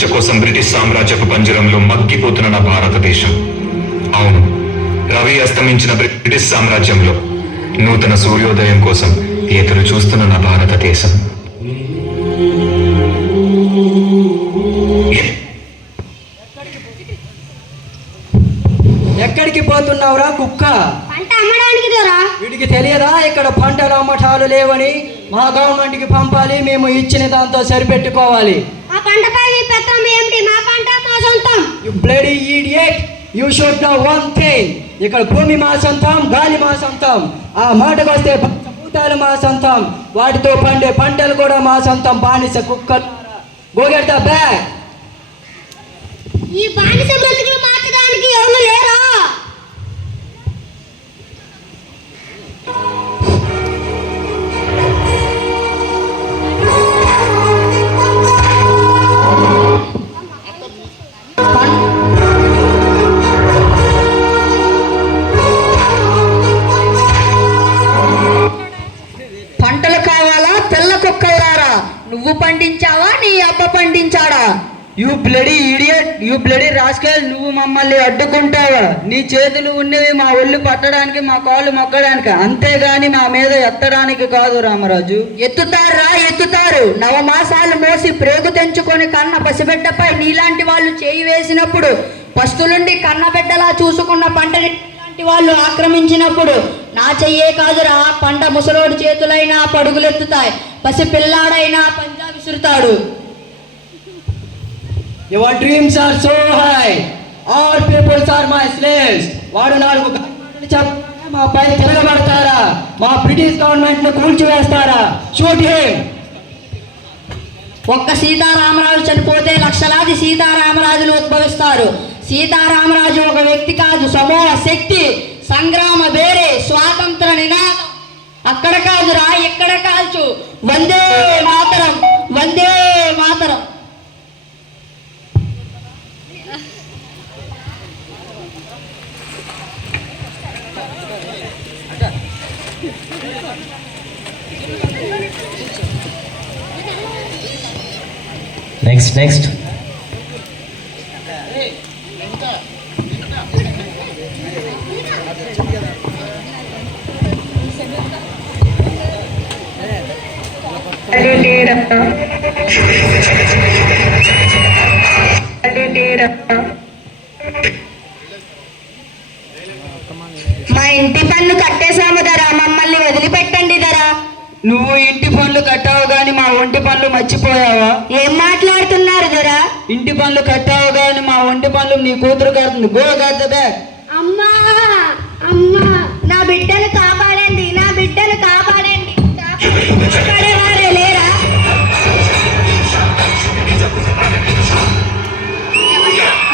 స్వేచ్ఛ కోసం బ్రిటిష్ సామ్రాజ్యపు పంజరంలో మగ్గిపోతున్న నా భారతదేశం. అవును, రవి అస్తమించిన బ్రిటిష్ సామ్రాజ్యంలో నూతన సూర్యోదయం కోసం ఎదురు చూస్తున్న నా భారతదేశం. ఎక్కడికి పోతున్నావురా కుక్క? పంట అమ్మడానికి దొరా. వీడికి తెలియదా ఇక్కడ పంటల అమ్మటాలు లేవని? మా గవర్నమెంట్కి పంపాలి, మేము ఇచ్చిన దాంతో సరిపెట్టుకోవాలి. ఆ పంటపై మీ పెత్తనం ఏమిటి? మా పంట మా సొంతం. You bloody idiot, you should know one thing. ఇక్కడ భూమి మా సొంతం, గాలి మా సొంతం. ఆ మాటకు వస్తే పంచభూతాలు మా సొంతం, వాటితో పండే పంటలు కూడా మా సొంతం. బానిస కుక్కలు, గో గెట్ ద బ్యాగ్. ఈ బానిస బ్రతుకులు మార్చడానికి ఎవరు లేరా? పంటలు కావాలా? తెల్ల కుక్కలారా, నువ్వు పండించావా నీ అబ్బ పండించాడా? You bloody idiot, you bloody rascal, నువ్వు మమ్మల్ని అడ్డుకుంటావా? నీ చేతులు ఉన్నవి మా ఒళ్ళు పట్టడానికి, మా కాళ్ళు మొక్కడానికి, అంతేగాని మా మీద ఎత్తడానికి కాదు రామరాజు. ఎత్తుతారా? ఎత్తుతారు. నవమాసాలు మోసి ప్రేగు తెంచుకొని కన్న పసిబిడ్డపై నీలాంటి వాళ్ళు చేయి వేసినప్పుడు, పస్తులుండి కన్నబిడ్డలా చూసుకున్న పంటని లాంటి వాళ్ళు ఆక్రమించినప్పుడు నా చెయ్యే కాదురా, పంట ముసలోడి చేతులైనా పడుగులెత్తుతాయి, పసి పిల్లాడైనా పంజా విసురుతాడు. Your dreams are so high. All peoples are my slaves. వాడు నాలుగు గవర్నమెంట్ చెప్పగానే మా పై తిరగబడతారా? మా బ్రిటిష్ గవర్నమెంట్ ను కూల్చివేస్తారా? Shoot him. ఒక్క సీతారామరాజు చనిపోతే లక్షలాది సీతారామరాజులు ఉద్భవిస్తారు. సీతారామరాజు ఒక వ్యక్తి కాదు, సమూహ శక్తి, సంగ్రామ బేరే, స్వాతంత్ర నినాదం. అక్కడ కాదురా, ఎక్కడ కాల్చు. వందే మాతరం, వందే మాతరం. నెక్స్ట్ మా ఇంటి పన్ను కట్టేశాము ధర, మమ్మల్ని వదిలిపెట్టండి ధర. నువ్వు ఇంటి పనులు కట్టావు గాని మా ఒంటి పనులు మర్చిపోయావా? ఏం మాట్లాడుతున్నారు ధర? ఇంటి పనులు కట్టావు గాని మా ఒంటి పనులు నీ కూతురు కడుతుంది. Go get the bag. అమ్మా అమ్మా, నా బిడ్డను కాపాడండి, నా బిడ్డను కాపాడండి. కాపాడేవారే లేరా?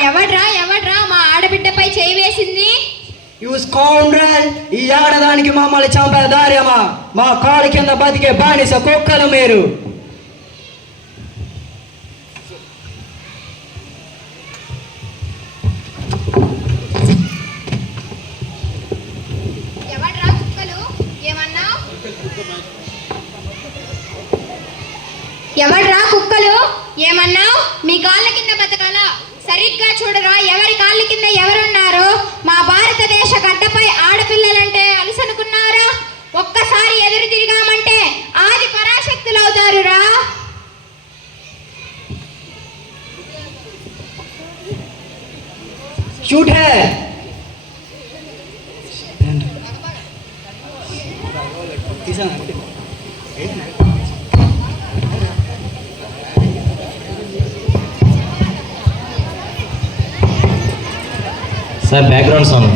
ఎవడ్రా మా ఆడబిడ్డపై చేయి వేసింది? యు స్కౌండ్రల్, ఈ ఆడదానికి మమ్మల్ని చంపే ధైర్యమా? మా కాలు కింద బతికే బానిస కుక్కలు మీరు. ఎవడ్రా కుక్కలు? ఏమన్నావు? ఎవడ్రా కుక్కలు? ఏమన్నావు? మీ కాళ్ళ కింద బతకాలా? సరిగ్గా చూడరా, ఎవరి కాళ్ళ కింద ఎవరున్నారు? మా భారతదేశ గడ్డపై ఆడపిల్లలంటే అలుసనుకున్నారా? ఒక్కసారి ఎదురు తిరిగామంటే ఆది పరాశక్తులు అవుతారురా. Shoot hey. Sir background song.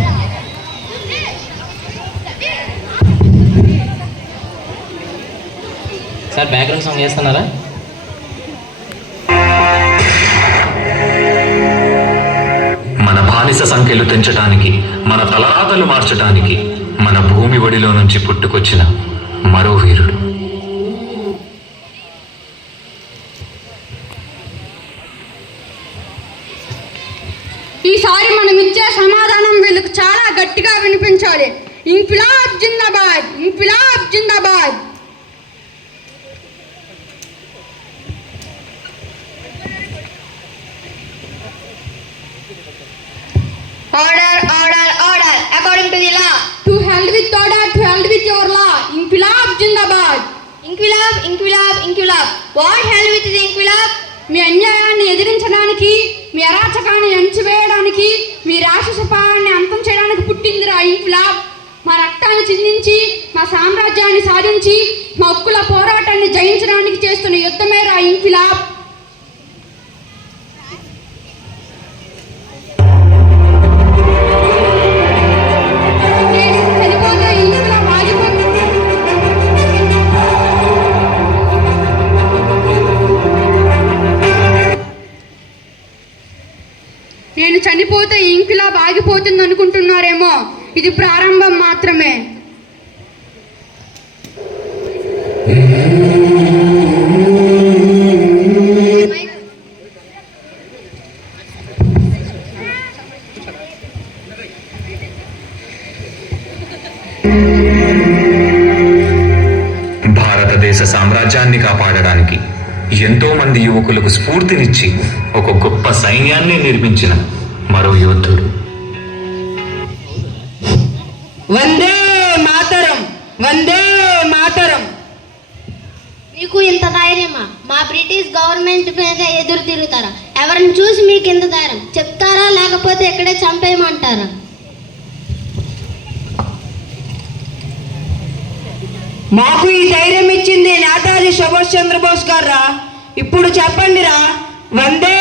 Sir background song చేస్తున్నారా? మన బానిస సంఖ్యలు తెంచటానికి, మన తలరాతలు మార్చటానికి మన భూమి ఒడిలో నుంచి పుట్టుకొచ్చిన మరో వీరుడు. ఈసారి మనం ఇచ్చే సమాధానం వీళ్ళకి చాలా గట్టిగా వినిపించాలి. ఇంక్విలాబ్ జిందాబాద్, ఇంక్విలాబ్ జిందాబాద్. ఇంక్విలాబ్ ఇంక్విలాబ్ ఇంక్విలాబ్. వాట్ హెల్ విత్ ది ఇంక్విలాబ్? మీ అన్యాయాన్ని ఎదిరించడానికి, మీ అరాచకాన్ని అణచివేయడానికి, మీ రాక్షస పాలనని అంతం చేయడానికి పుట్టిందిరా ఇంక్విలాబ్. మా రక్తాన్ని చిందించి, మా సామ్రాజ్యాన్ని సాధించి, మా హక్కుల పోరాటాన్ని జయించడానికి చేస్తున్న యుద్ధమేరా ఇంక్విలాబ్. చనిపోతే ఇంక్విలాబ్ ఆగిపోతుంది. నేను చనిపోతే ఈ ఇంక్విలాబ్ ఆగిపోతుంది అనుకుంటున్నారేమో, ఇది ప్రారంభం మాత్రమే. భారతదేశ సామ్రాజ్యాన్ని కాపాడడానికి ఎంతో మంది యువకులకు స్ఫూర్తినిచ్చి ఒక గొప్ప సైన్యాన్ని నిర్మించిన మరో యోధుడు. వందే మాతరం, వందే మాతరం. మీకు ఇంత ధైర్యమా? మా బ్రిటిష్ గవర్నమెంట్ మీద ఎదురు తిరుగుతారా? ఎవరిని చూసి మీకు ఇంత ధైర్యం? చెప్తారా లేకపోతే ఇక్కడే చంపేయమంటారా? మాకు ఈ ధైర్యం ఇచ్చింది నేతాజీ సుభాష్ చంద్రబోస్ గారా. ఇప్పుడు చెప్పండిరా, వందే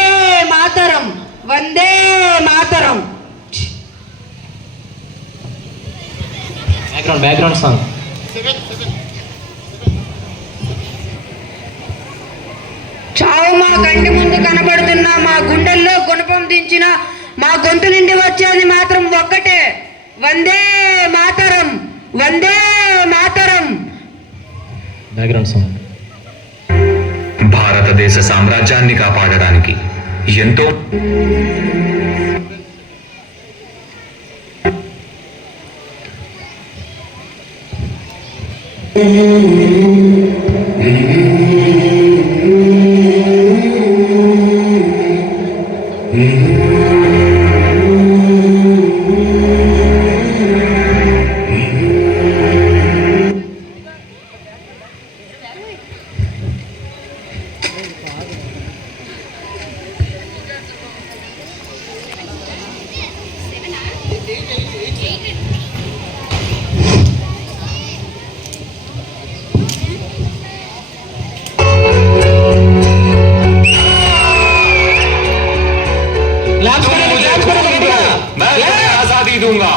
మాతరం, వందే మాతరం. Background song. చావు మా కంటి ముందు కనబడుతున్నా, మా గుండెల్లో గుణపం దించిన, మా గొంతు నుండి వచ్చేది మాత్రం ఒక్కటే, వందే మాతరం, వందే మాతరం. Background song. భారతదేశ సామ్రాజ్యాన్ని కాపాడడానికి ఎంతో आजादी दूंगा.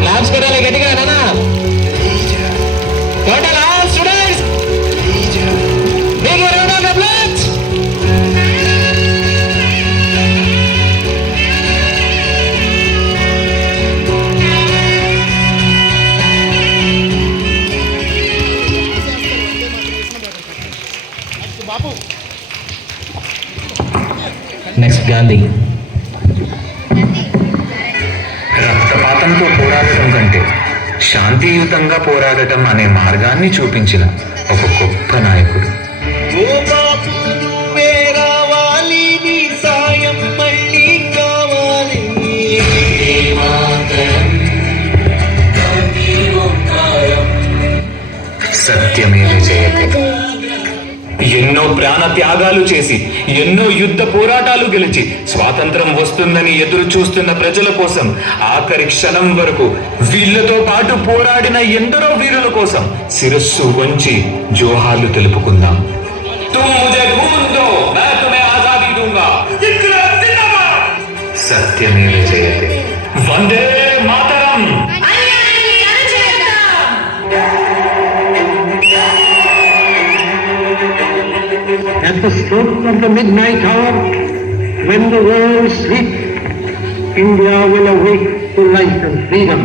క్లాప్స్ కొట్టాలి గట్టిగా నానా. Total all students big round of applause. Next Gandhi. రక్తపాతంతో పోరాడటం కంటే శాంతియుతంగా పోరాడటం అనే మార్గాన్ని చూపించిన ఒక గొప్ప నాయకుడు. సత్యమేవ జయతే. ఎన్నో ప్రాణ త్యాగాలు చేసి, ఎన్నో యుద్ధ పోరాటాలు గెలిచి స్వాతంత్రం వస్తుందని ఎదురు చూస్తున్న ప్రజల కోసం ఆఖరి క్షణం వరకు వీళ్లతో పాటు పోరాడిన ఎందరో వీరుల కోసం శిరస్సు వంచి జోహాలు తెలుపుకుందాం. సత్యమేవ జయతే. Vande Mataram. At the stroke of the midnight hour, when the world sleeps, India will awake to life and freedom.